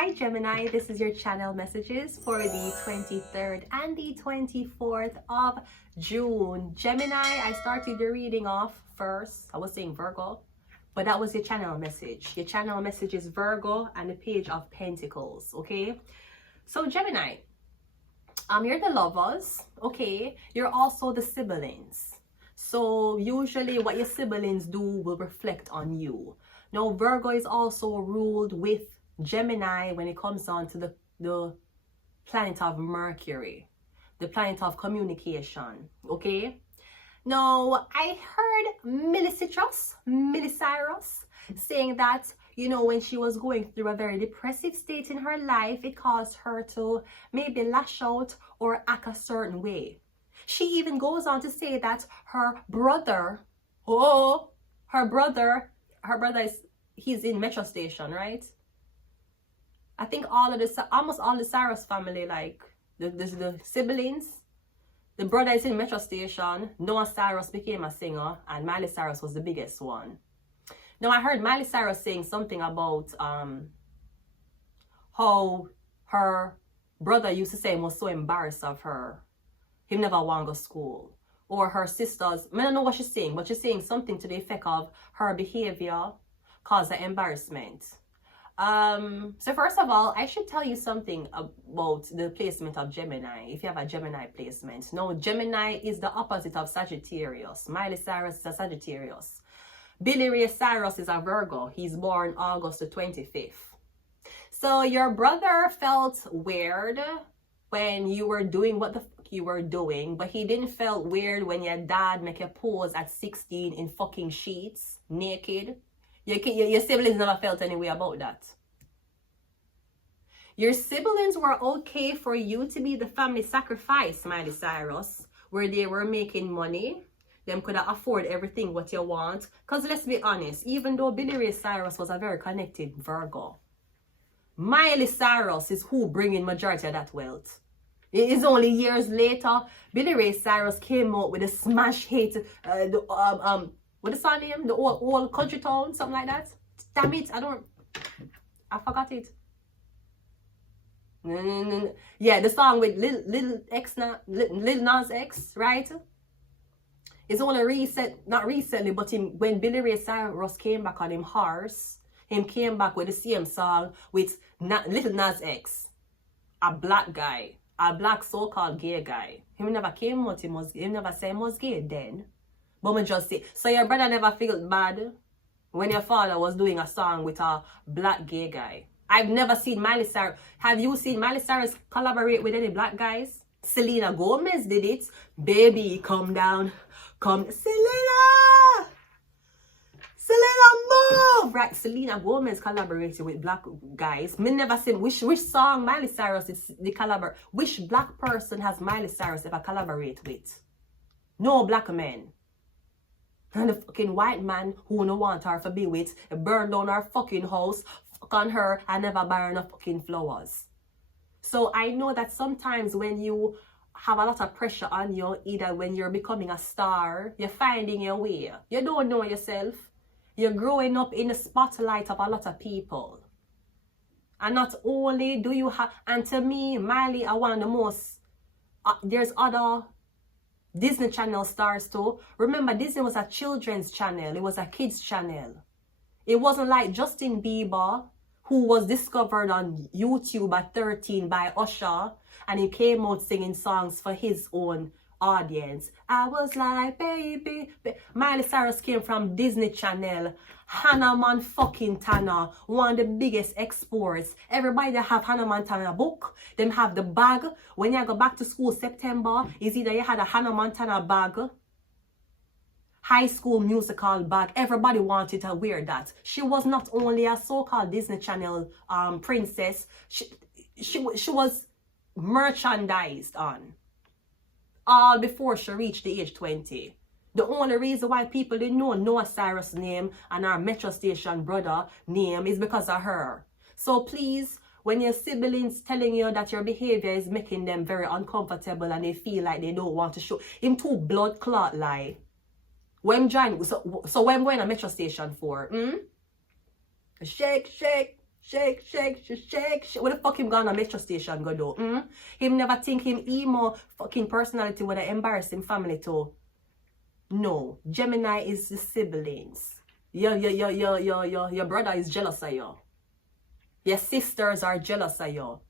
Hi Gemini, this is your channel messages for the 23rd and the 24th of June. Gemini, I started the reading off first. I was saying Virgo, but that was your channel message. Your channel message is Virgo and the Page of Pentacles, okay? So Gemini, you're the lovers, okay? You're also the siblings. So usually what your siblings do will reflect on you. Now Virgo is also ruled with Gemini when it comes down to the planet of Mercury, the planet of communication, okay? Now, I heard Millie Cyrus saying that, you know, when she was going through a very depressive state in her life, it caused her to maybe lash out or act a certain way. She even goes on to say that her brother is, he's in Metro Station, right? I think almost all the Cyrus family, like the siblings, the brother is in Metro Station. Noah Cyrus became a singer, and Miley Cyrus was the biggest one. Now I heard Miley Cyrus saying something about how her brother used to say he was so embarrassed of her. He never want to go to school. Or her sisters, I don't know what she's saying, but she's saying something to the effect of her behavior caused the embarrassment. So first of all, I should tell you something about the placement of Gemini, if you have a Gemini placement. No, Gemini is the opposite of Sagittarius. Miley Cyrus is a Sagittarius. Billy Ray Cyrus is a Virgo. He's born August the 25th. So your brother felt weird when you were doing what the fuck you were doing, but he didn't felt weird when your dad make a pose at 16 in fucking sheets, naked. Your siblings never felt any way about that. Your siblings were okay for you to be the family sacrifice, Miley Cyrus, where they were making money. Them could afford everything what you want. Because let's be honest, even though Billy Ray Cyrus was a very connected Virgo, Miley Cyrus is who bringing majority of that wealth. It is only years later, Billy Ray Cyrus came out with a smash hit, what is her name? The old country town, something like that. Damn it, I forgot it. Yeah, the song with Lil Nas X, right? It's only not recently, but when Billy Ray Cyrus came back on him horse, him came back with the same song with Lil Nas X, a black guy, a black so-called gay guy. He never came out, he never said he was gay then. But me just say, so your brother never felt bad when your father was doing a song with a black gay guy? I've never seen Miley Cyrus. Have you seen Miley Cyrus collaborate with any black guys? Selena Gomez did it. Baby, come down. Come. Selena, move! Right, Selena Gomez collaborated with black guys. Me never seen which song Miley Cyrus is the collaborate. Which black person has Miley Cyrus ever collaborate with? No black men. And the fucking white man who no want her to be with, burn down her fucking house, fuck on her, and never buy her no fucking flowers. So I know that sometimes when you have a lot of pressure on you, either when you're becoming a star, you're finding your way. You don't know yourself. You're growing up in the spotlight of a lot of people. And not only do you have, and to me, Miley are one of the most, there's other Disney Channel stars too. Remember, Disney was a children's channel. It was a kids channel. It wasn't like Justin Bieber, who was discovered on YouTube at 13 by Usher, and he came out singing songs for his own audience. I was like, baby. Miley Cyrus came from Disney Channel. Hannah Montana, one of the biggest exports. Everybody that have Hannah Montana book, them have the bag. When you go back to school September, is either you had a Hannah Montana bag, High School Musical bag. Everybody wanted to wear that. She was not only a so-called Disney Channel princess, she was merchandised on all before she reached the age 20. The only reason why people didn't know Noah Cyrus' name and our Metro Station brother name is because of her. So please, when your siblings telling you that your behavior is making them very uncomfortable and they feel like they don't want to show, him too blood clot lie. When John, so when going to Metro Station for, shake, Shake, shake, shake, shake, shake. What the fuck him gone on metro station go do? Him never think him emo fucking personality with an embarrassing family too. No. Gemini is the siblings. Your brother is jealous of you. Your sisters are jealous of you.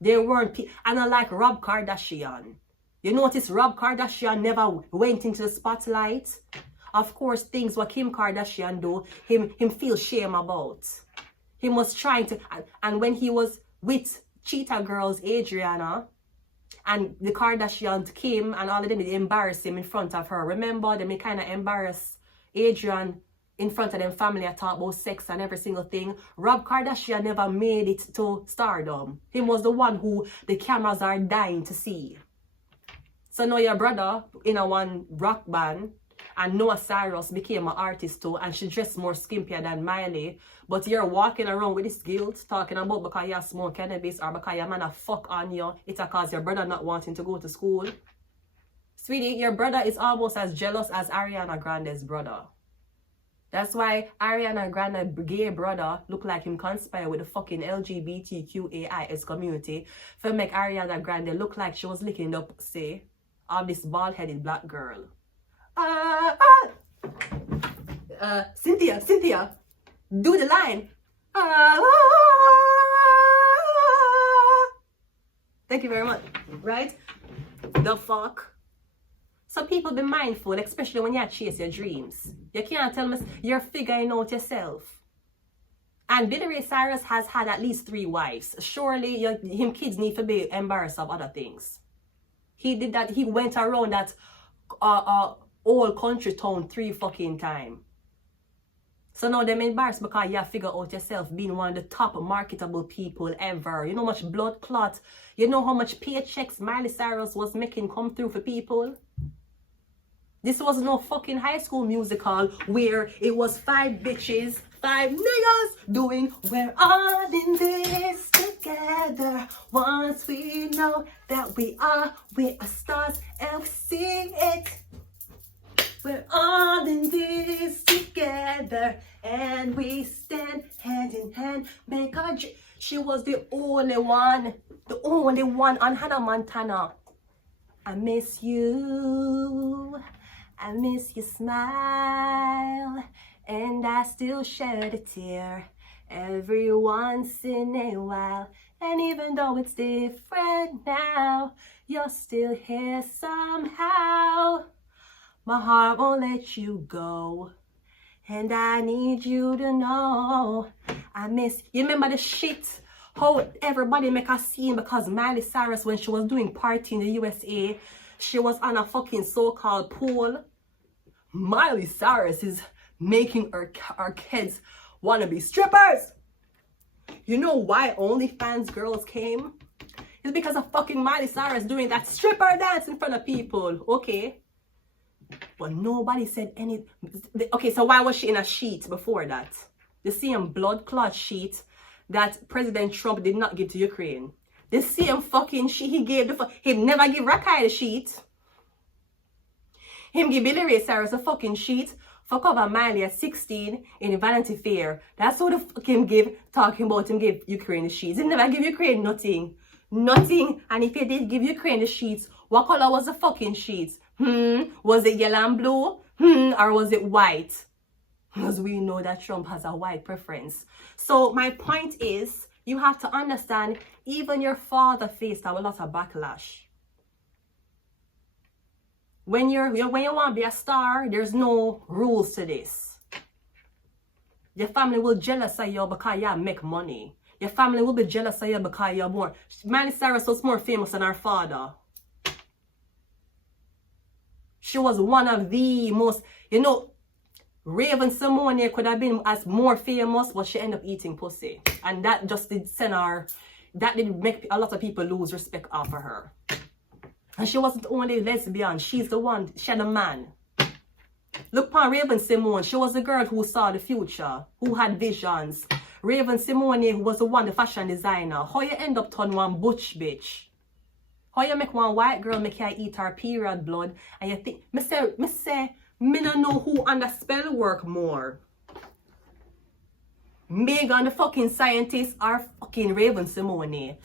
They weren't, and unlike Rob Kardashian. You notice Rob Kardashian never went into the spotlight. Of course, things what Kim Kardashian do, him feel shame about. He was trying to, and when he was with Cheetah Girls, Adriana, and the Kardashians Kim and all of them, they embarrassed him in front of her. Remember, they kind of embarrassed Adrian in front of them family. I talk about sex and every single thing. Rob Kardashian never made it to stardom. He was the one who the cameras are dying to see. So now your brother in a one rock band, and Noah Cyrus became an artist too, and she dressed more skimpier than Miley. But you're walking around with this guilt, talking about because you smoke cannabis or because your man a fuck on you. It's because your brother not wanting to go to school. Sweetie, your brother is almost as jealous as Ariana Grande's brother. That's why Ariana Grande's gay brother look like him conspire with the fucking LGBTQAIS community for make Ariana Grande look like she was licking the pussy of this bald-headed black girl. Cynthia, do the line. Thank you very much. Right? The fuck? So people be mindful, especially when you chase your dreams. You can't tell me you're figuring out yourself. And Billy Ray Cyrus has had at least 3 wives. Surely him kids need to be embarrassed of other things. He did that. He went around that old country town 3 fucking times. So now they're embarrassed because you figure out yourself being one of the top marketable people ever. You know how much blood clot, you know how much paychecks Miley Cyrus was making come through for people. This was no fucking High School Musical where it was 5 bitches, 5 niggas doing we're all in this together. Once we know that we are stars and we sing it. We're all in this together and we stand hand in hand. Make our she was the only one on Hannah Montana. I miss you. I miss your smile, and I still shed a tear every once in a while. And even though it's different now, you're still here somehow. My heart won't let you go, and I need you to know I miss you. Remember the shit how everybody make a scene because Miley Cyrus, when she was doing party in the USA, she was on a fucking so-called pool. Miley Cyrus is making our kids want to be strippers. You know why OnlyFans girls came? It's because of fucking Miley Cyrus doing that stripper dance in front of people. Okay. But nobody said any. Okay, so why was she in a sheet before that? The same blood clot sheet that President Trump did not give to Ukraine. The same fucking sheet he gave he never give Rakai the sheet. Him give Billy Ray Cyrus a fucking sheet for cover Miley at 16 in Vanity Fair. That's what the fuck him give, talking about him give Ukraine the sheets. He never give Ukraine nothing. Nothing. And if he did give Ukraine the sheets, what color was the fucking sheets? Was it yellow and blue? Or was it white? Because we know that Trump has a white preference. So my point is, you have to understand, even your father faced a lot of backlash. When you want to be a star, there's no rules to this. Your family will jealous of you because you make money. Your family will be jealous of you because you're more. Miley Cyrus was more famous than her father. She was one of the most, Raven Simone could have been as more famous, but she ended up eating pussy. And that just did send her, that did make a lot of people lose respect off of her. And she wasn't the only lesbian. She's the one, she had a man. Look upon Raven Simone. She was the girl who saw the future, who had visions. Raven Simone, who was the one, the fashion designer. How you end up turn one butch bitch? How you make one white girl make her eat her period blood? And you think, me don't know who under spell work more. Megan the fucking scientist or fucking Raven Simone?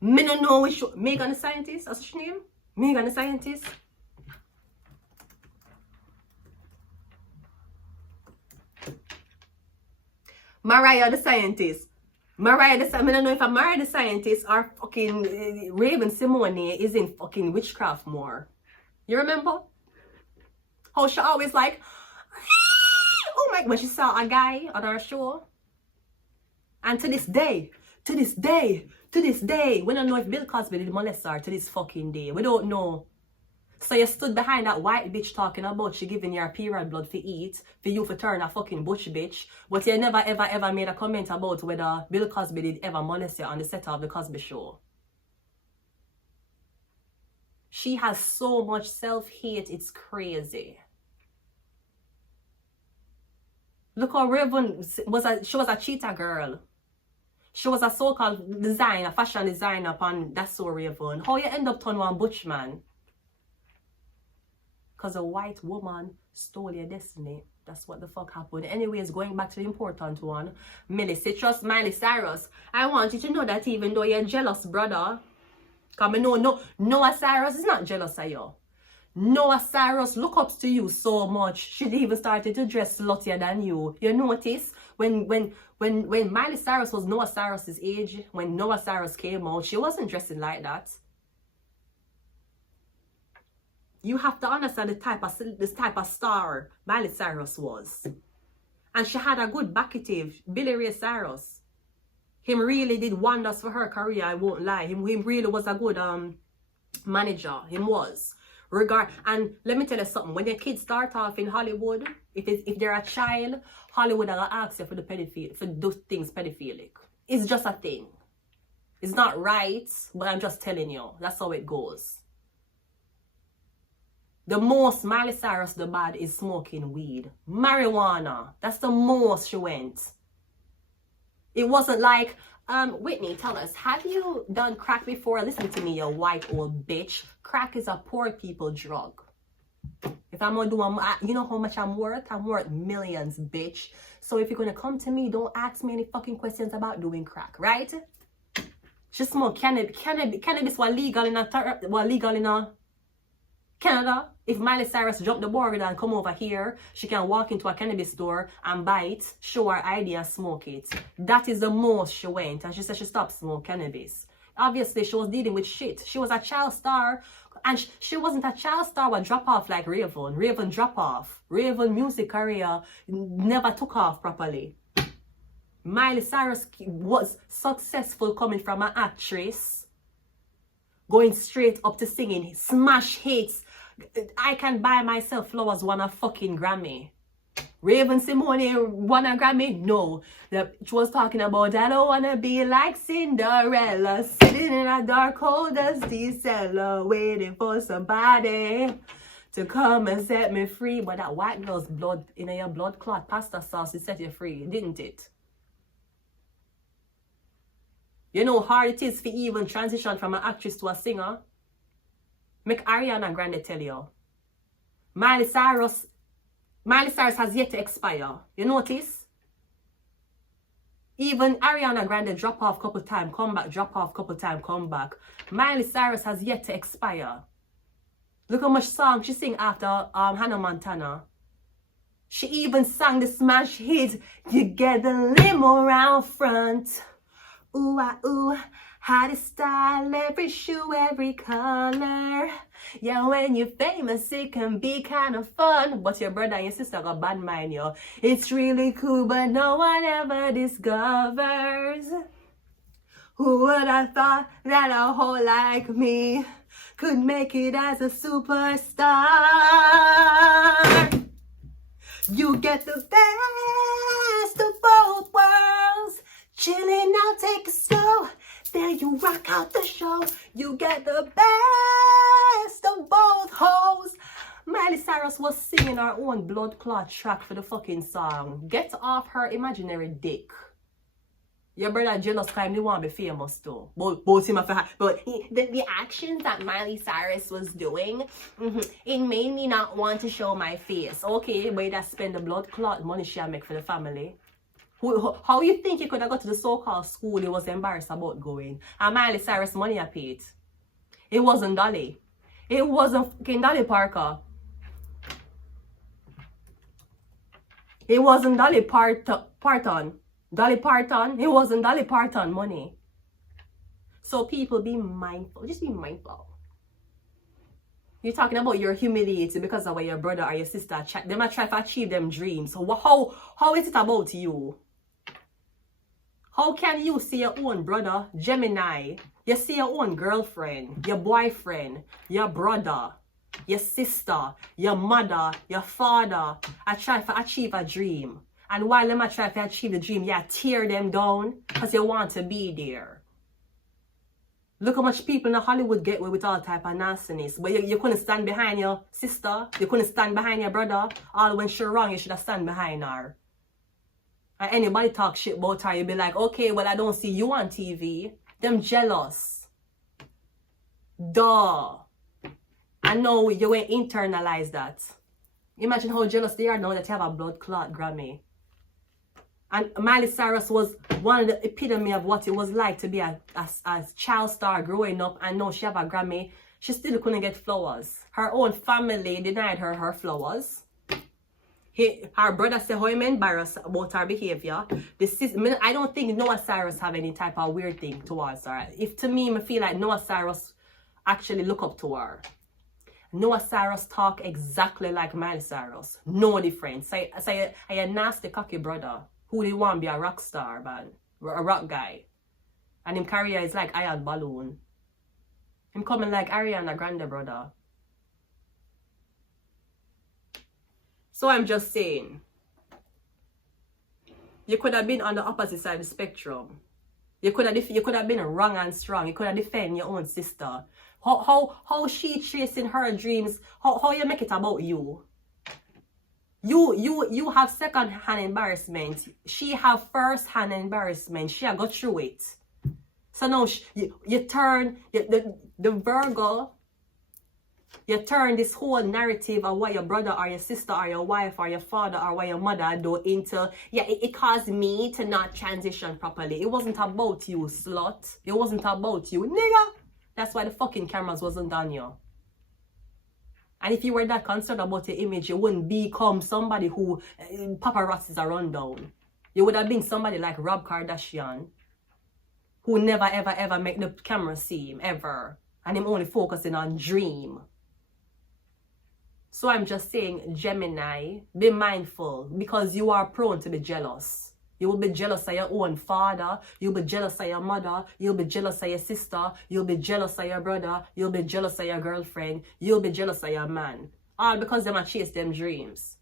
Me no know which Megan the scientist, that's her name? Megan the scientist. Mariah the scientist. I don't know if I'm Mariah the scientist or fucking Raven Simone is in fucking witchcraft more. You remember? How she always like, oh my, when she saw a guy on our show. And to this day, we don't know if Bill Cosby did molest her to this fucking day. We don't know. So you stood behind that white bitch talking about she giving your period blood for eat, for you for turn a fucking butch bitch. But you never ever made a comment about whether Bill Cosby did ever molest you on the set of the Cosby Show. She has so much self-hate, it's crazy. Look how Raven she was a cheetah girl. She was a so-called designer, fashion designer upon That's So Raven. How you end up turning one butch man? Because a white woman stole your destiny. That's what the fuck happened. Anyways, going back to the important one. Millie, trust Miley Cyrus. I want you to know that even though you're jealous, brother. Because I know Noah Cyrus is not jealous of you. Noah Cyrus look up to you so much. She even started to dress sluttier than you. You notice when Miley Cyrus was Noah Cyrus's age, when Noah Cyrus came out, she wasn't dressing like that. You have to understand this type of star Miley Cyrus was. And she had a good backative, Billy Ray Cyrus. Him really did wonders for her career, I won't lie. Him really was a good manager. Him was. And let me tell you something. When your kids start off in Hollywood, if they're a child, Hollywood are gonna ask you for those things pedophilic. It's just a thing. It's not right, but I'm just telling you. That's how it goes. The most Miley Cyrus the bad is smoking weed. Marijuana. That's the most she went. It wasn't like, Whitney, tell us, have you done crack before? Listen to me, you white old bitch. Crack is a poor people drug. If I'm gonna do you know how much I'm worth? I'm worth millions, bitch. So if you're gonna come to me, don't ask me any fucking questions about doing crack, right? Just smoke cannabis. Cannabis was legal in Canada. If Miley Cyrus jumped the border and come over here, she can walk into a cannabis store and buy it, show her ID and smoke it. That is the most she went. And she said she stopped smoking cannabis. Obviously, she was dealing with shit. She was a child star. And she wasn't a child star with drop off like Raven. Raven drop off. Raven music career never took off properly. Miley Cyrus was successful coming from an actress, going straight up to singing, smash hits. I Can Buy Myself Flowers won a fucking Grammy. Raven Simone won a Grammy? No. She was talking about, I don't want to be like Cinderella, sitting in a dark hole, dusty cellar, waiting for somebody to come and set me free. But that white girl's blood, in your blood clot pasta sauce, it set you free, didn't it? You know how hard it is for even transition from an actress to a singer? Make Ariana Grande tell you. Miley Cyrus has yet to expire. You notice? Even Ariana Grande drop off couple time, come back, drop off couple time, come back. Miley Cyrus has yet to expire. Look how much song she sing after Hannah Montana. She even sang the smash hit, You Get the Limo Around Front. Ooh, ah, ooh, how to style every shoe, every color. Yeah, when you're famous, it can be kind of fun. But your brother and your sister got bad mind, yo. It's really cool, but no one ever discovers. Who would have thought that a hoe like me could make it as a superstar? You get the best of both worlds. Chilling out, take it slow. Then you rock out the show. You get the best of both hoes. Miley Cyrus was singing her own blood clot track for the fucking song. Get off her imaginary dick. Your brother jealous crime, they want to be famous too. But the actions that Miley Cyrus was doing, it made me not want to show my face. Okay, but that spend the blood clot money she make for the family. How you think you could have got to the so-called school he was embarrassed about going? And Miley Cyrus money I paid. It wasn't Dolly. It wasn't fucking Dolly Parker. It wasn't Dolly Parton. Dolly Parton. It wasn't Dolly Parton money. So people, be mindful. Just be mindful. You're talking about you're humiliated because of what your brother or your sister they might try to achieve them dreams. So how is it about you? How can you see your own brother, Gemini? You see your own girlfriend, your boyfriend, your brother, your sister, your mother, your father. I try to achieve a dream. And while them try to achieve the dream, you tear them down because you want to be there. Look how much people in Hollywood get away with all type of nastiness. But you couldn't stand behind your sister. You couldn't stand behind your brother. All when she wrong, you should have stand behind her. And anybody talk shit about her, you be like, okay, well, I don't see you on TV. Them jealous. Duh. I know you ain't internalize that. Imagine how jealous they are now that you have a blood clot Grammy. And Miley Cyrus was one of the epitome of what it was like to be a child star growing up, and now she have a Grammy. She still couldn't get flowers. Her own family denied her flowers. Her brother said how him embarrassed about her behavior. I don't think Noah Cyrus have any type of weird thing towards her. If to me, I feel like Noah Cyrus actually look up to her. Noah Cyrus talk exactly like Miley Cyrus. No difference. I a nasty cocky brother who they want to be a rock star, man. A rock guy. And him career is like iron balloon. Him coming like Ariana Grande brother. So I'm just saying, you could have been on the opposite side of the spectrum. You could have been wrong and strong. You could have defended your own sister. How she chasing her dreams? How you make it about you? You have second-hand embarrassment. She have first-hand embarrassment. She have got through it. So now you turn the Virgo. You turn this whole narrative of what your brother or your sister or your wife or your father or what your mother do into, it caused me to not transition properly. It wasn't about you, slut. It wasn't about you, nigga. That's why the fucking cameras wasn't on you. And if you were that concerned about your image, you wouldn't become somebody who paparazzis are run down. You would have been somebody like Rob Kardashian, who never ever make the camera see him, ever. And him only focusing on dream. So I'm just saying, Gemini, be mindful, because you are prone to be jealous. You will be jealous of your own father. You'll be jealous of your mother. You'll be jealous of your sister. You'll be jealous of your brother. You'll be jealous of your girlfriend. You'll be jealous of your man. All because they might chase them dreams.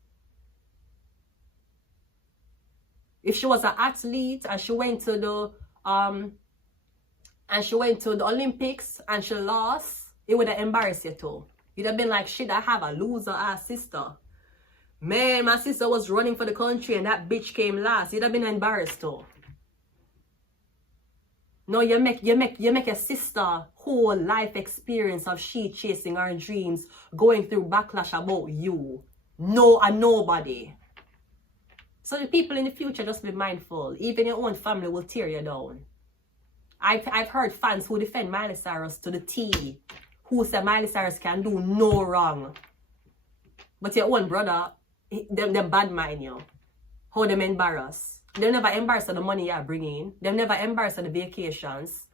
If she was an athlete and she went to the Olympics and she lost, it would have embarrassed you too. You'd have been like, shit, I have a loser ass sister. Man, my sister was running for the country and that bitch came last. You'd have been embarrassed too. No, you make your sister whole life experience of she chasing her dreams, going through backlash about you. No, and nobody. So the people in the future, just be mindful. Even your own family will tear you down. I've heard fans who defend Miley Cyrus to the T, who say Miley Cyrus can do no wrong. But your own brother, them bad mind you. How them embarrassed. They never embarrassed of the money you bring in. They never embarrassed of the vacations.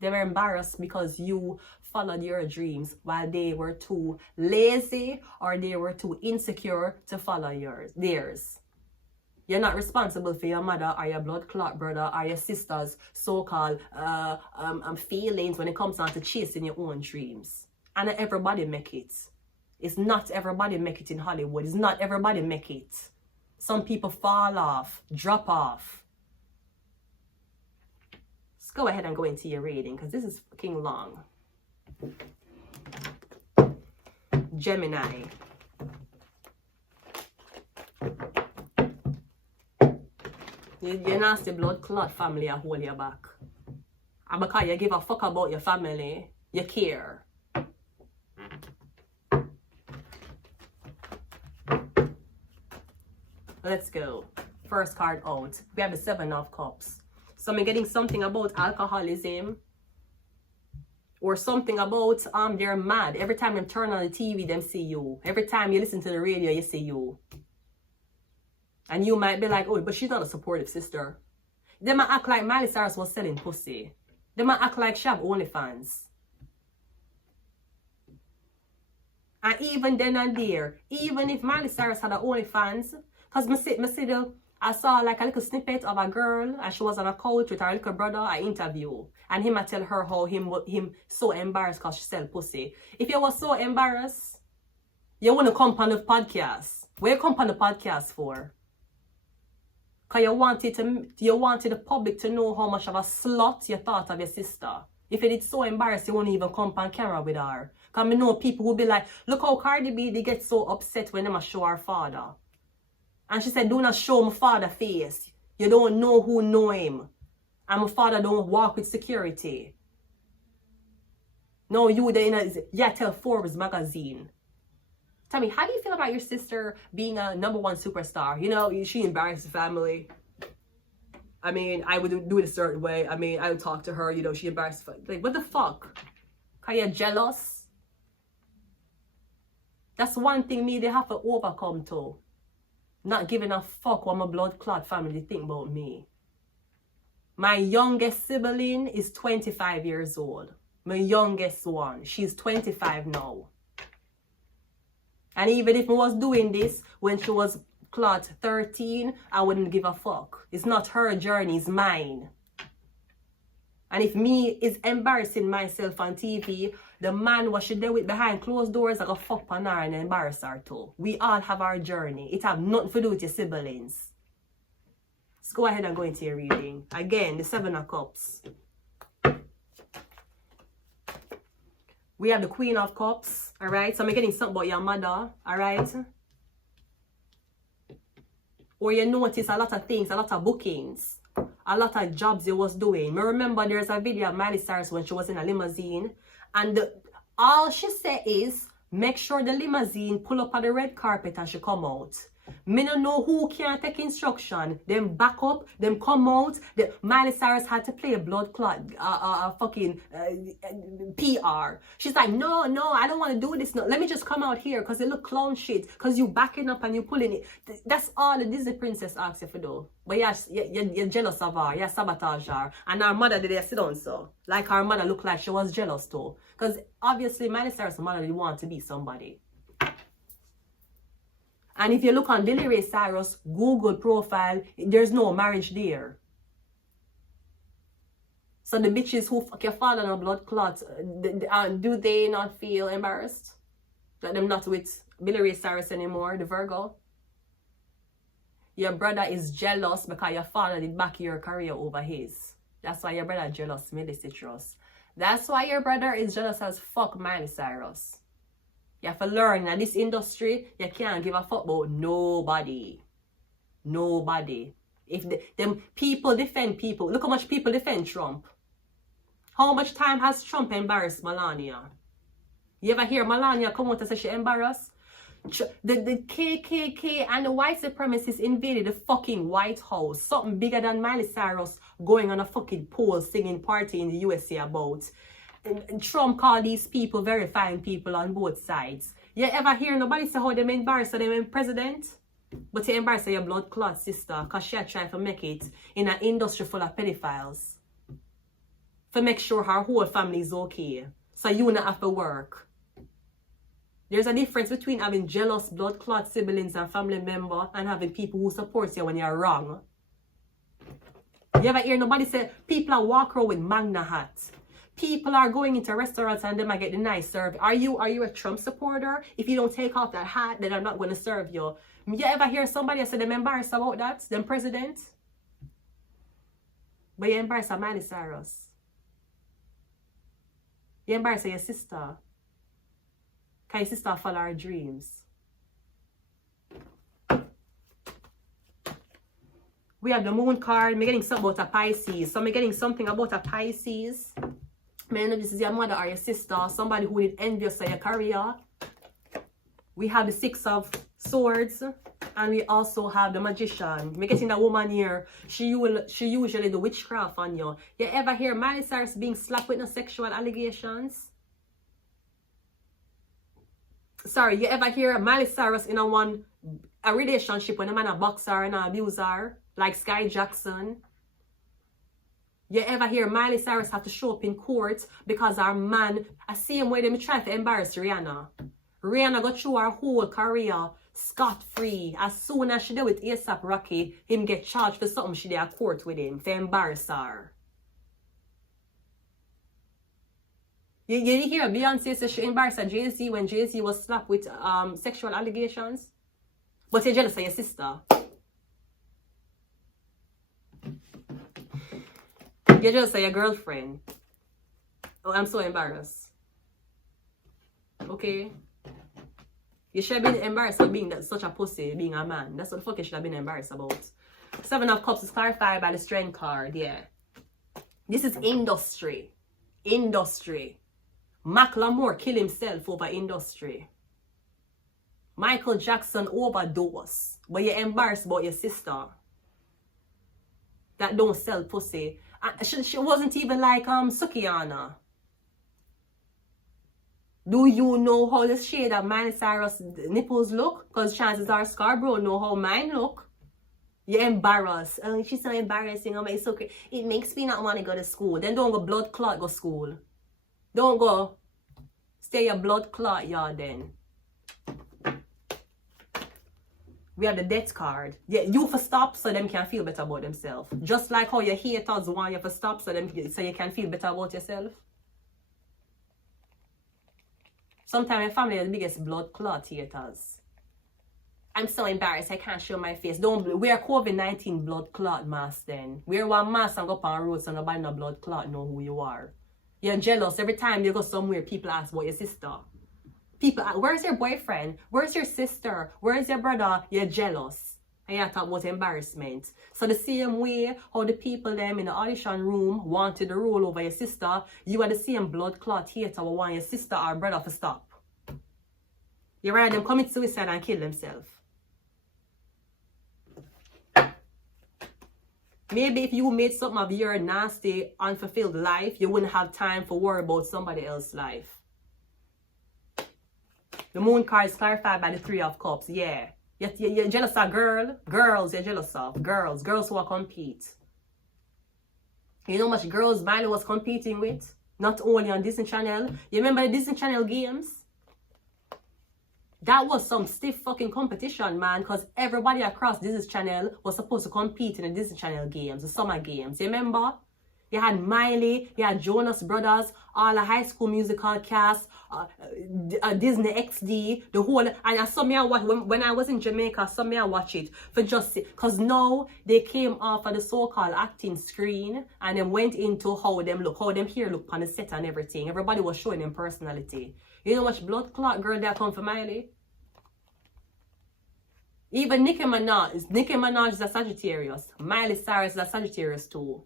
They were embarrassed because you followed your dreams while they were too lazy or they were too insecure to follow theirs. You're not responsible for your mother or your blood clot brother or your sister's so-called feelings when it comes down to chasing your own dreams. And not everybody make it. It's not everybody make it in Hollywood. It's not everybody make it. Some people fall off, drop off. Let's go ahead and go into your reading because this is fucking long. Gemini. Your nasty blood clot family are hold you back. And because you give a fuck about your family, you care. Let's go. First card out. We have the 7 of Cups. So I'm getting something about alcoholism. Or something about they're mad. Every time they turn on the TV, them see you. Every time you listen to the radio, you see you. And you might be like, oh, but she's not a supportive sister. They might act like Miley Cyrus was selling pussy. They might act like she have OnlyFans. And even then and there, even if Miley Cyrus had her OnlyFans, because I saw like a little snippet of a girl and she was on a couch with her little brother, an interview. And him I tell her how him so embarrassed because she sell pussy. If you was so embarrassed, you wouldn't come on the podcast. What you come on the podcast for? Because you wanted the public to know how much of a slut you thought of your sister. If it is so embarrassed, you won't even come on camera with her. Because I know people who be like, look how Cardi B, they get so upset when they show her father. And she said, do not show my father face. You don't know who know him. And my father don't walk with security. No, you tell Forbes magazine. Tell me, how do you feel about your sister being a #1 superstar? You know, she embarrassed the family. I mean, I would do it a certain way. I mean, I would talk to her, you know, she embarrassed the family. Like, what the fuck? Are you jealous? That's one thing they have to overcome to. Not giving a fuck what my blood clot family think about me. My youngest sibling is 25 years old. My youngest one. She's 25 now. And even if I was doing this when she was clot 13, I wouldn't give a fuck. It's not her journey, it's mine. And if me is embarrassing myself on TV, the man what she did with behind closed doors, I go fuck on her and embarrass her too. We all have our journey. It have nothing to do with your siblings. Let's go ahead and go into your reading. Again, the 7 of Cups. We have the Queen of Cups, all right? So I'm getting something about your mother, all right? Or you notice a lot of things, a lot of bookings, a lot of jobs you was doing. I remember there's a video of Miley Cyrus when she was in a limousine, and all she said is, make sure the limousine pull up on the red carpet and she come out. Me don't know who can take instruction. Them back up, them come out. Miley Cyrus had to play a blood clot, fucking PR. She's like, no, I don't want to do this. No, let me just come out here because it look clown shit. Because you backing up and you pulling it. That's all the Disney princess asks you for do. But you're jealous of her. You sabotage her. And our mother did sit on so. Like our mother looked like she was jealous too. Because obviously Miley Cyrus' mother didn't want to be somebody. And if you look on Billy Ray Cyrus' Google profile, there's no marriage there. So the bitches who fuck your father in a blood clot, do they not feel embarrassed that them not with Billy Ray Cyrus anymore, the Virgo? Your brother is jealous because your father did back your career over his. That's why your brother jealous, Millie Citrus. That's why your brother is jealous as fuck Miley Cyrus. You have to learn in this industry, you can't give a fuck about nobody. Nobody. If them people defend people, look how much people defend Trump. How much time has Trump embarrassed Melania? You ever hear Melania come out and say she embarrassed? The KKK and the white supremacists invaded the fucking White House. Something bigger than Miley Cyrus going on a fucking pole singing party in the USA about. And Trump called these people very fine people on both sides. You ever hear nobody say how them embarrassed them in president? But you embarrass your blood clot sister because she trying to make it in an industry full of pedophiles. To make sure her whole family is okay. So you not have to work. There's a difference between having jealous blood clot siblings and family member and having people who support you when you're wrong. You ever hear nobody say people are walk around with Magna hats? People are going into restaurants and they might get the nice service. Are you a Trump supporter? If you don't take off that hat, then I'm not going to serve you. You ever hear somebody say them embarrassed about that? Them president? But you embarrass Miley Cyrus. You embarrass your sister. Can your sister follow her dreams? We have the moon card. I'm getting something about a Pisces. So I'm getting something about a Pisces. Man, this is your mother or your sister, somebody who is envious of your career. We have the Six of Swords, and we also have the Magician. We're getting that woman here. She usually do witchcraft on you. You ever hear Miley Cyrus being slapped with no sexual allegations? Sorry, you ever hear Miley Cyrus in a relationship when a man a boxer and a abuser, like Sky Jackson? You ever hear Miley Cyrus have to show up in court because our man, I see him where they try to embarrass Rihanna. Rihanna got through her whole career scot-free. As soon as she did with A$AP Rocky, him get charged for something she did at court with him to embarrass her. You hear Beyonce say she embarrassed Jay-Z when Jay-Z was slapped with sexual allegations? But you're jealous of your sister. You're jealous of your girlfriend. Oh, I'm so embarrassed. Okay? You should have been embarrassed for being such a pussy, being a man. That's what the fuck you should have been embarrassed about. Seven of Cups is clarified by the Strength card, yeah. This is industry. Industry. Macklemore killed himself over industry. Michael Jackson overdose. But you're embarrassed about your sister that don't sell pussy. She wasn't even like Sukihana. Do you know how the shade of Miley Cyrus nipples look? Because chances are Scarborough know how mine look. You're embarrassed. Oh, she's so embarrassing. Oh, it's so crazy. It makes me not want to go to school. Then don't go blood clot go school. Don't go stay your blood clot yard then. We have the Death card. Yeah, you for stop so them can feel better about themselves. Just like how your haters want you for stop so you can feel better about yourself. Sometimes my family are the biggest blood clot haters. I'm so embarrassed, I can't show my face. Don't wear COVID-19 blood clot mask then. Wear one mask and go up on road so nobody no blood clot know who you are. You're jealous every time you go somewhere, people ask about your sister. People, where's your boyfriend? Where's your sister? Where's your brother? You're jealous. And you talk about embarrassment. So the same way how the people them in the audition room wanted the role over your sister, you are the same blood clot hater who want your sister or brother to stop. You rather them commit suicide and kill themselves. Maybe if you made something of your nasty, unfulfilled life, you wouldn't have time for worry about somebody else's life. The Moon card is clarified by the Three of Cups. Yeah. You're jealous of girls you're jealous of. Girls who are compete. You know how much girls Miley was competing with? Not only on Disney Channel. You remember the Disney Channel games? That was some stiff fucking competition, man, because everybody across Disney Channel was supposed to compete in the Disney Channel games, the summer games. You remember? You had Miley, you had Jonas Brothers, all the High School Musical cast, Disney XD, the whole. And I saw me watch when I was in Jamaica. I saw me watch it for just because now they came off of the so-called acting screen and then went into how them hair look on the set and everything. Everybody was showing them personality. You know how much blood clot girl that come for Miley? Even Nicki Minaj is a Sagittarius. Miley Cyrus is a Sagittarius too.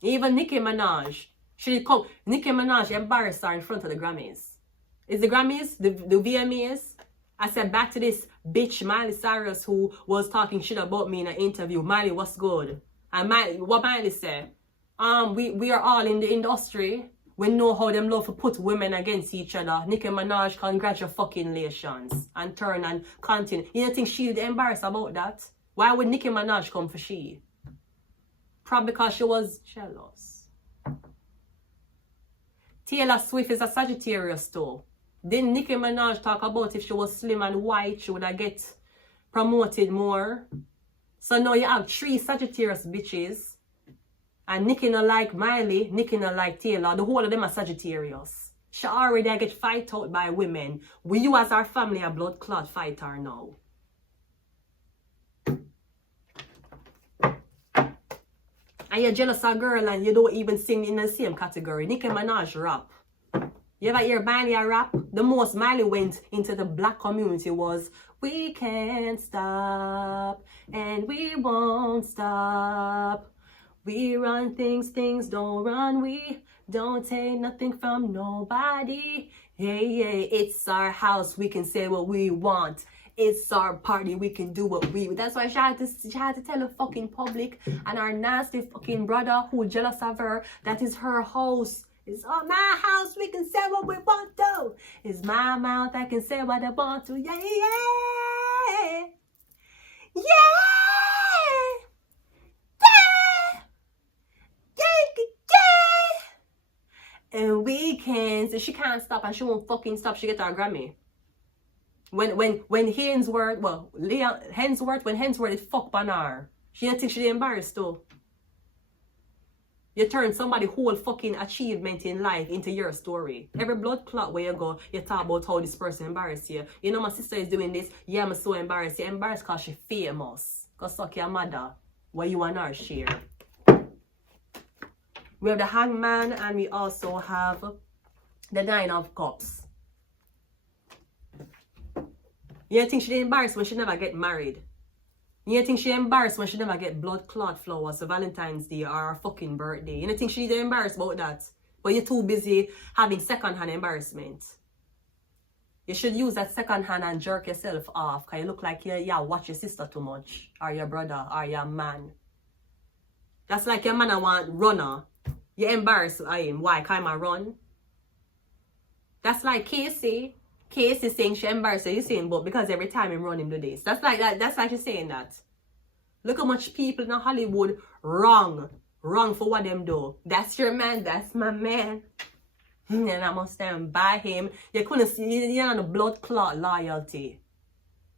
Even Nicki Minaj. Nicki Minaj embarrassed her in front of the Grammys. Is the Grammys? The VMAs? I said back to this bitch Miley Cyrus who was talking shit about me in an interview. Miley, what's good? And what Miley said? We are all in the industry. We know how them love to put women against each other. Nicki Minaj, congratulations. And turn and continue. You don't think she'd embarrassed about that? Why would Nicki Minaj come for she? Probably because she was jealous. Taylor Swift is a Sagittarius too. Didn't Nicki Minaj talk about if she was slim and white, she would have get promoted more? So now you have 3 Sagittarius bitches. And Nicki no like Miley, Nicki no like Taylor. The whole of them are Sagittarius. She already get fight out by women. We you as our family a blood clot fighter now. And you're jealous of a girl and you don't even sing in the same category. Nicki Minaj rap. You ever hear Miley a rap? The most Miley went into the black community was, we can't stop and we won't stop. We run things don't run. We don't take nothing from nobody. Yeah, yeah, it's our house. We can say what we want. It's our party. We can do what we. That's why she had to tell the fucking public and our nasty fucking brother who jealous of her that is her house. It's on my house. We can say what we want to. It's my mouth. I can say what I want to. Yeah, yeah, yeah, yeah, yeah. And weekends, she can't stop and she won't fucking stop. She get her Grammy. When Hainsworth, well, Hainsworth, when Hainsworth is fucked on her, she didn't think she embarrassed too. You turn somebody's whole fucking achievement in life into your story. Every blood clot where you go, you talk about how this person embarrassed you. You know, my sister is doing this. Yeah, I'm so embarrassed. You're embarrassed because she's famous. Because suck your mother. What you and her share. We have the Hangman and we also have the Nine of Cups. You think she embarrassed when she never get married? You think she embarrassed when she never get blood clot flowers for Valentine's Day or her fucking birthday? You think she's embarrassed about that? But you're too busy having second-hand embarrassment. You should use that second hand and jerk yourself off because you look like you watch your sister too much or your brother or your man. That's like your man I want runner. You're embarrassed of him. Why? Can't I run? That's like Casey. Casey saying she embarrassed you saying, but because every time him run him do this. That's like that. That's like you saying that. Look how much people in Hollywood wrong for what them do. That's your man. That's my man. And I must stand by him. You couldn't see you're on a blood clot loyalty.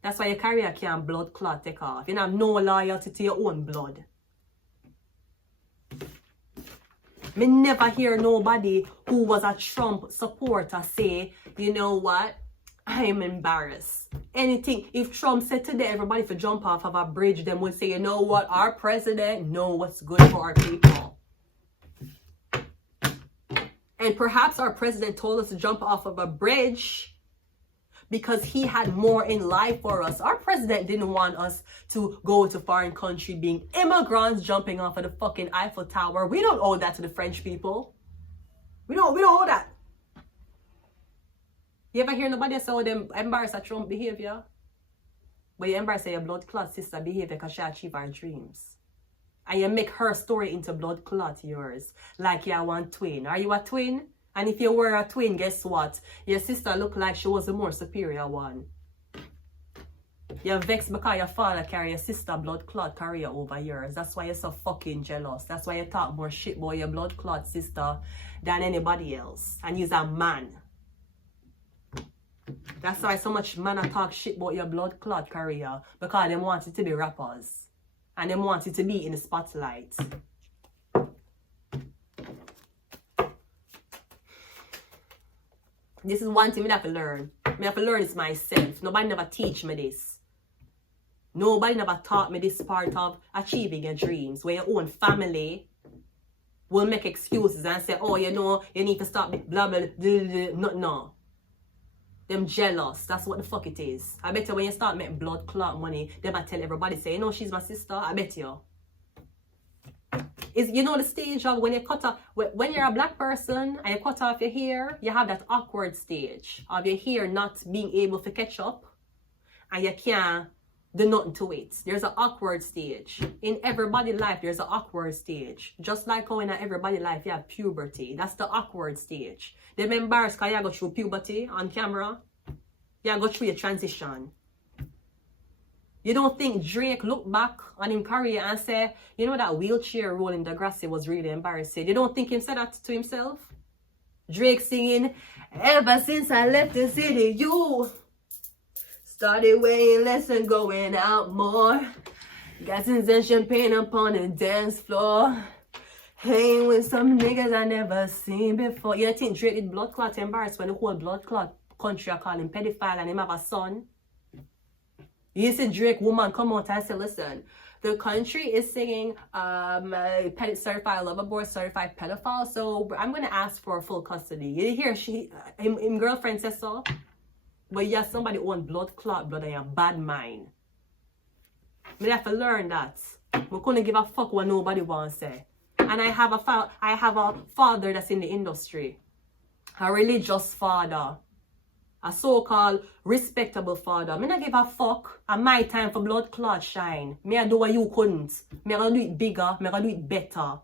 That's why your career can't blood clot take off. You have no loyalty to your own blood. Me never hear nobody who was a Trump supporter say, you know what, I'm embarrassed. Anything, if Trump said today everybody for jump off of a bridge, then would say, you know what, our president know what's good for our people. And perhaps our president told us to jump off of a bridge because he had more in life for us. Our president didn't want us to go to foreign country being immigrants jumping off of the fucking Eiffel Tower. We don't owe that to the French people. We don't owe that. You ever hear nobody say them embarrassed at Trump behavior? But you embarrass your blood clot sister behavior because she achieved her dreams. And you make her story into blood clot yours. Like you are one twin. Are you a twin? And if you were a twin, guess what? Your sister looked like she was the more superior one. You're vexed because your father carry your sister blood clot career over yours. That's why you're so fucking jealous. That's why you talk more shit about your blood clot sister than anybody else. And you're a man. That's why so much man talk shit about your blood clot career. Because they want it to be rappers. And they want it to be in the spotlight. This is one thing I have to learn. I have to learn this myself. Nobody never teach me this. Nobody never taught me this part of achieving your dreams. Where your own family will make excuses and say, oh, you know, you need to stop blah, blah, blah, blah. No. Them jealous. That's what the fuck it is. I bet you when you start making blood clot money, they might tell everybody, say, you know, she's my sister. I bet you. Is, you know, the stage of when you cut off, when you're a black person and you cut off your hair, you have that awkward stage of your hair not being able to catch up and you can't do nothing to it. There's an awkward stage. In everybody's life, there's an awkward stage. Just like how in everybody's life, you have puberty. That's the awkward stage. They be embarrassed because you go through puberty on camera. You go through your transition. You don't think Drake look back on his career and say, you know, that wheelchair role in Degrassi was really embarrassing. You don't think he said that to himself? Drake singing, ever since I left the city, you started weighing less and going out more. Gassins and champagne upon the dance floor. Hanging with some niggas I never seen before. You think Drake did blood clot embarrassed when the whole blood clot country are calling pedophile and him have a son? You see Drake woman come out and say, listen, the country is singing certified lover boy, certified pedophile, so I'm going to ask for full custody. You hear him girlfriend says so? But yeah, somebody own blood clot blood and a bad mind. We have to learn that. We couldn't give a fuck what nobody wants to say. And I have a father that's in the industry. A religious father. A so-called respectable father. Me not give a fuck. And my time for blood clot shine. Me I do what you couldn't. Me I gonna do it bigger. Me I gonna do it better.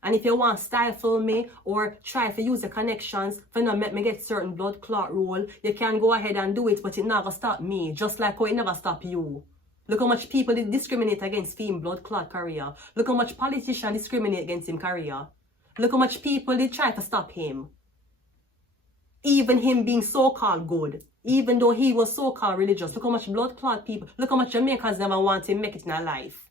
And if you want to stifle me or try to use the connections for not make me get certain blood clot rule, you can go ahead and do it, but it not gonna stop me. Just like how it never stop you. Look how much people discriminate against him blood clot career. Look how much politicians discriminate against him career. Look how much people they try to stop him. Even him being so-called good. Even though he was so-called religious. Look how much blood clot people. Look how much Jamaicans never want to make it in their life.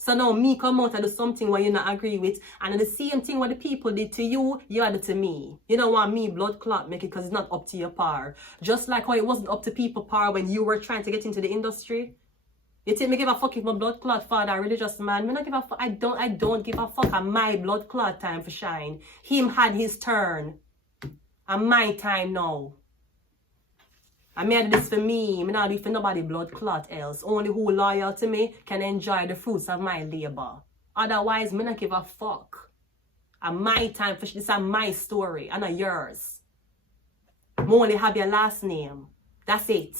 So now me come out and do something what you not agree with. And the same thing what the people did to you, you do to me. You don't want me blood clot make it because it's not up to your par. Just like how it wasn't up to people par when you were trying to get into the industry. You think me give a fuck if my blood clot father a religious man? Me not give a fuck. I don't give a fuck. And my blood clot time for shine. Him had his turn. And my time now. I made this for me. I not do it for nobody blood clot else. Only who loyal to me can enjoy the fruits of my labor. Otherwise, me not give a fuck. And my time for this is my story and not yours. I only have your last name. That's it.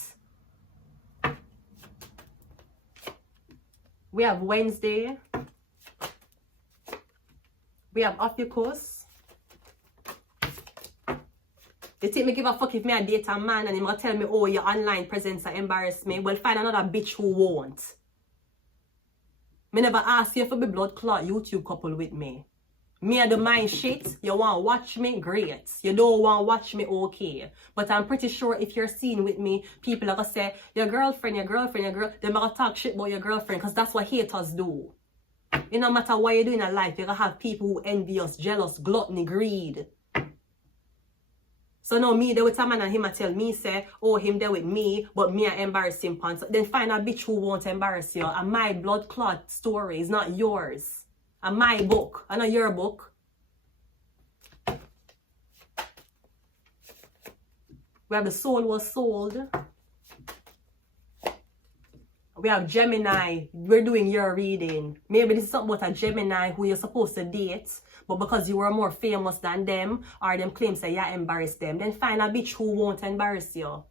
We have Wednesday. We have Ophicus. You think me give a fuck if me a date a man and him gonna tell me, oh, your online presence embarrass me? Well, find another bitch who won't. Me never ask you for be blood clot YouTube couple with me. Me a the mind shit. You want to watch me? Great. You don't want to watch me? Okay. But I'm pretty sure if you're seen with me, people are gonna say, your girlfriend, they're gonna talk shit about your girlfriend because that's what haters do. It no matter what you do in a life, you're gonna have people who envious, jealous, gluttony, greed. So now me there with a man and him a tell me say, oh, him there with me, but me I embarrass him pants. Then find a bitch who won't embarrass you. And my blood clot story is not yours. And my book, and not your book. We have the soul was sold. We have Gemini. We're doing your reading. Maybe this is something about a Gemini who you're supposed to date. But because you were more famous than them, or them claims that you embarrass them, then find a bitch who won't embarrass you.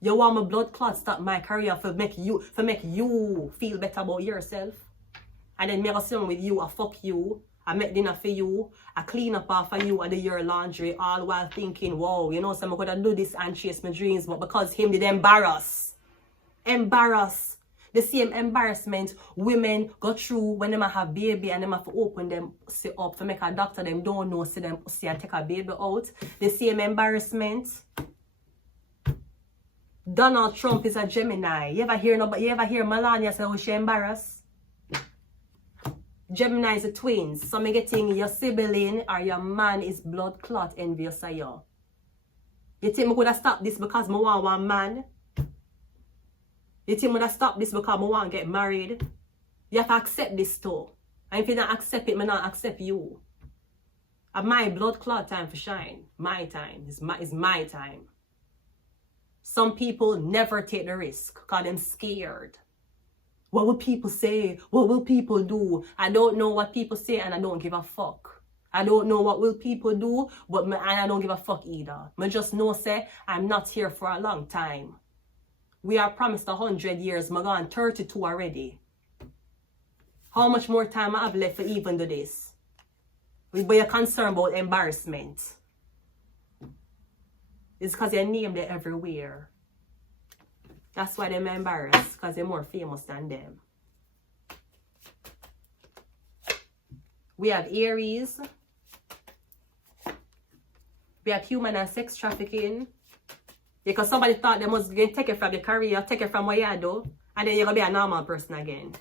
You want my blood clot stop my career for make you feel better about yourself. And then me go sit with you, I fuck you, I make dinner for you, I clean up after you, I do your laundry, all while thinking, wow, you know, so I could do this and chase my dreams, but because him did embarrass. The same embarrassment women go through when them have baby and them have to open them up to make a doctor them don't know see them see and take a baby out. The same embarrassment. Donald Trump is a Gemini. You ever hear Melania say, oh, she embarrassed? Gemini is a twins. So me getting your sibling or your man is blood clot envious of you. You think me could have stopped this because me want one man? You think me could have stopped this because I want to get married? You have to accept this too. And if you don't accept it, I not accept you. And my blood clot time for shine. My time. Is my time. Some people never take the risk because they're scared. What will people say? What will people do? I don't know what people say and I don't give a fuck. I don't know what will people do, but I don't give a fuck either. I just know say I'm not here for a long time. We are promised 100 years. I'm gone 32 already. How much more time I have left for even do this? But you're concerned about embarrassment. It's because your name they're everywhere. That's why they're embarrassed, because they're more famous than them. We have Aries. We have human and sex trafficking. Because somebody thought they must take it from your career, take it from what you do, and then you're going to be a normal person again.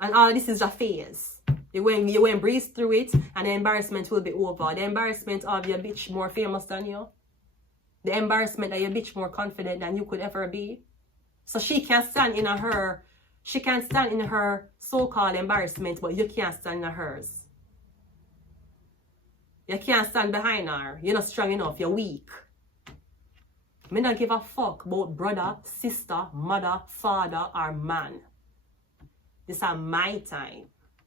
And all this is a phase. You won't breeze through it, and the embarrassment will be over. The embarrassment of your bitch more famous than you. The embarrassment that your bitch more confident than you could ever be. So she can't stand in her so-called embarrassment, but you can't stand in hers. You can't stand behind her. You're not strong enough. You're weak. Me not give a fuck about brother, sister, mother, father, or man. This is my time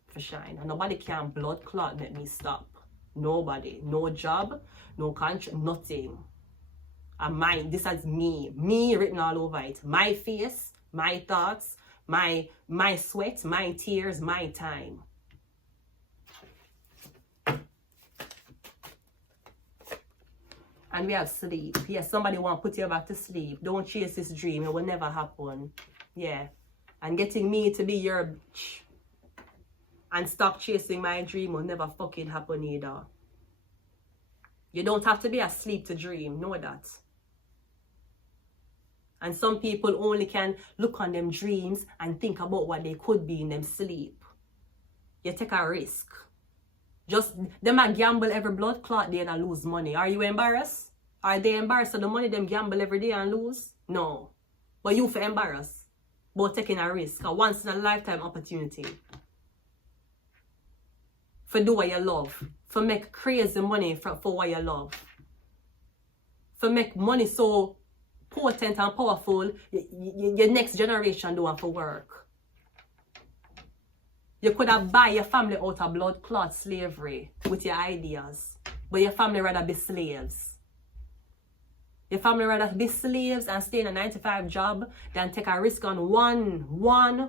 for shine. And nobody can blood clot make me stop. Nobody. No job, no contract, nothing. And mine, this is me written all over it. My face, my thoughts, my sweat, my tears, my time. And we have sleep. Yes, somebody want to put you back to sleep. Don't chase this dream. It will never happen. Yeah. And getting me to be your bitch and stop chasing my dream will never fucking happen either. You don't have to be asleep to dream. Know that. And some people only can look on them dreams and think about what they could be in them sleep. You take a risk. Just, them a gamble every blood clot day and lose money. Are you embarrassed? Are they embarrassed of the money them gamble every day and lose? No. But you for embarrassed about taking a risk. A once in a lifetime opportunity. For do what you love. For make crazy money for what you love. For make money so potent and powerful, your next generation do want for work. You could have buy your family out of blood clot slavery with your ideas. But your family rather be slaves. Your family rather be slaves and stay in a 9-to-5 job than take a risk on one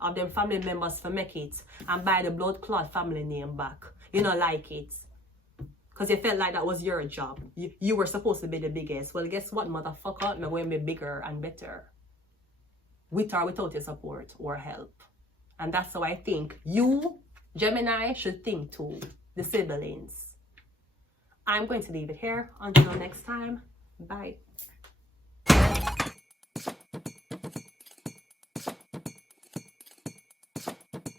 of them family members for make it and buy the blood clot family name back. You don't like it. Because you felt like that was your job. You were supposed to be the biggest. Well, guess what, motherfucker? Me will be bigger and better. With or without your support or help. And that's how I think you, Gemini, should think too. The siblings. I'm going to leave it here. Until next time. Bye.